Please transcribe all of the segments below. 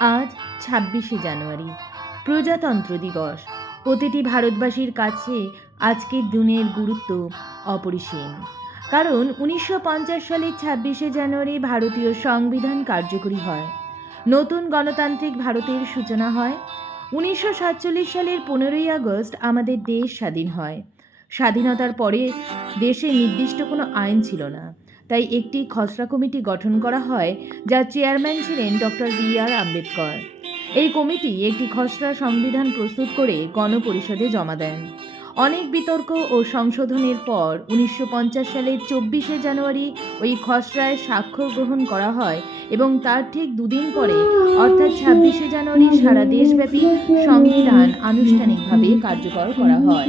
আজ ছাব্বিশে জানুয়ারি, প্রজাতন্ত্র দিবস। প্রতিটি ভারতবাসীর কাছে আজকের দিনের গুরুত্ব অপরিসীম। কারণ উনিশশো পঞ্চাশ সালের ছাব্বিশে জানুয়ারি ভারতীয় সংবিধান কার্যকরী হয়। নতুন গণতান্ত্রিক ভারতের সূচনা হয়। উনিশশো সাতচল্লিশ সালের পনেরোই আগস্ট আমাদের দেশ স্বাধীন হয়। স্বাধীনতার পরে দেশে নির্দিষ্ট কোনো আইন ছিল না। তাই একটি খসড়া কমিটি গঠন করা হয় যার চেয়ারম্যান ছিলেন ডক্টর বি আর আম্বেদকর। এই কমিটি একটি খসড়া সংবিধান প্রস্তুত করে গণপরিষদে জমা দেন। অনেক বিতর্ক ও সংশোধনের পর উনিশশো পঞ্চাশ সালের চব্বিশে জানুয়ারি ওই খসড়ায় স্বাক্ষর গ্রহণ করা হয় এবং তার ঠিক দুদিন পরে, অর্থাৎ ছাব্বিশে জানুয়ারি সারা দেশব্যাপী সংবিধান আনুষ্ঠানিকভাবে কার্যকর করা হয়।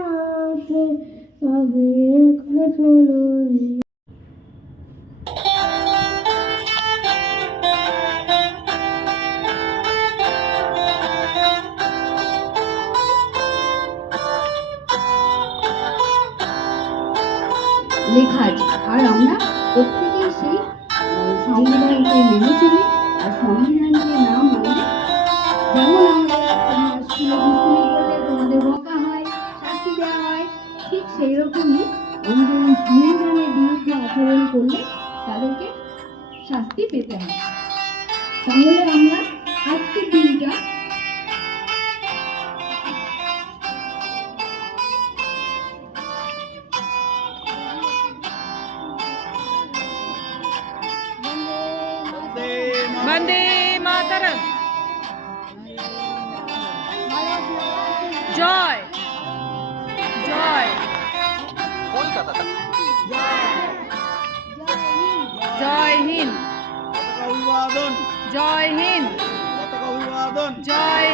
লেখা আছে আর আমরা প্রত্যেকেই সেই সংবিধানকে মেনে চলি আর সংবিধানকে না মানলে যেমন আমরা তোমাদের বকা হয়, শাস্তি দেওয়া হয়, ঠিক সেই রকমই সংবিধানের বিরুদ্ধে আচরণ করলে তাদেরকে শাস্তি পেতে হয়। তাহলে আমরা বন্দে মাতরম। জয়। জয়। কলকাতা জয় হিন্দ। জয় হিন্দ জয় হিন্দ। পতাকা অভিবাদন। জয়